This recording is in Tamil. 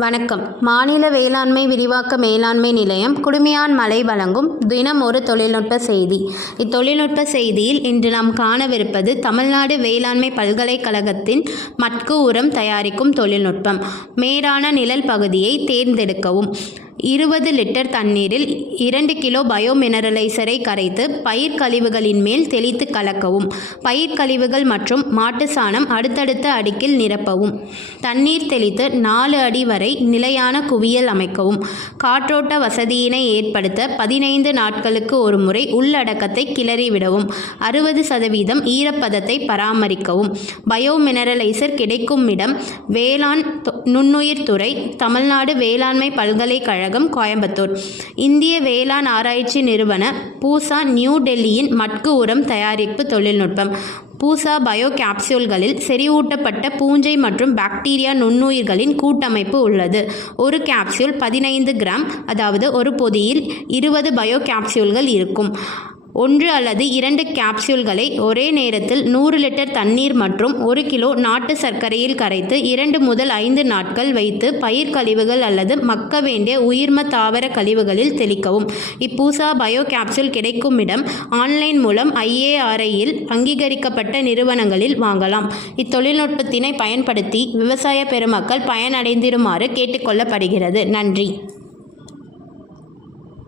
வணக்கம். மாநில வேளாண்மை விரிவாக்க மேலாண்மை நிலையம் குடுமியான் மலை வழங்கும் தினம் ஒரு தொழில்நுட்ப செய்தி. இத்தொழில்நுட்ப செய்தியில் இன்று நாம் காணவிருப்பது தமிழ்நாடு வேளாண்மை பல்கலைக்கழகத்தின் மட்கு உரம் தயாரிக்கும் தொழில்நுட்பம். மேடான நிழல் பகுதியை தேர்ந்தெடுக்கவும். 20 லிட்டர் தண்ணீரில் 2 கிலோ பயோ மினரலைசரை கரைத்து பயிர் கழிவுகளின் மேல் தெளித்து கலக்கவும். பயிர் கழிவுகள் மற்றும் மாட்டு சாணம் அடுத்தடுத்த அடுக்கில் நிரப்பவும். தண்ணீர் தெளித்து 4 அடி வரை நிலையான குவியல் அமைக்கவும். காற்றோட்ட வசதியினை ஏற்படுத்த 15 நாட்களுக்கு ஒரு முறை உள்ளடக்கத்தை கிளறிவிடவும். 60% ஈரப்பதத்தை பராமரிக்கவும். பயோ மினரலைசர் கிடைக்கும் இடம் வேளாண் நுண்ணுயிர் துறை, தமிழ்நாடு வேளாண்மை பல்கலைக்கழகம், கோயம்புத்தூர். இந்திய வேளாண் ஆராய்ச்சி நிறுவன பூசா, நியூ டெல்லியின் மட்கு உரம் தயாரிப்பு தொழில்நுட்பம். பூசா பயோ கேப்சூல்களில் செறிவூட்டப்பட்ட பூஞ்சை மற்றும் பாக்டீரியா நுண்ணுயிர்களின் கூட்டமைப்பு உள்ளது. ஒரு கேப்சூல் 15 கிராம், அதாவது ஒரு பொதியில் 20 பயோ கேப்சூல்கள் இருக்கும். 1 அல்லது 2 கேப்சூல்களை ஒரே நேரத்தில் 100 லிட்டர் தண்ணீர் மற்றும் 1 கிலோ நாட்டு சர்க்கரையில் கரைத்து 2 முதல் 5 நாட்கள் வைத்து பயிர் கழிவுகள் அல்லது மக்க வேண்டிய உயிர்ம தாவர கழிவுகளில் தெளிக்கவும். இப்பூசா பயோ கேப்சூல் கிடைக்கும் இடம் ஆன்லைன் மூலம் IARI-யில் அங்கீகரிக்கப்பட்ட நிறுவனங்களில் வாங்கலாம். இத்தொழில்நுட்பத்தினை பயன்படுத்தி விவசாய பெருமக்கள் பயனடைந்திருமாறு கேட்டுக்கொள்ளப்படுகிறது. நன்றி.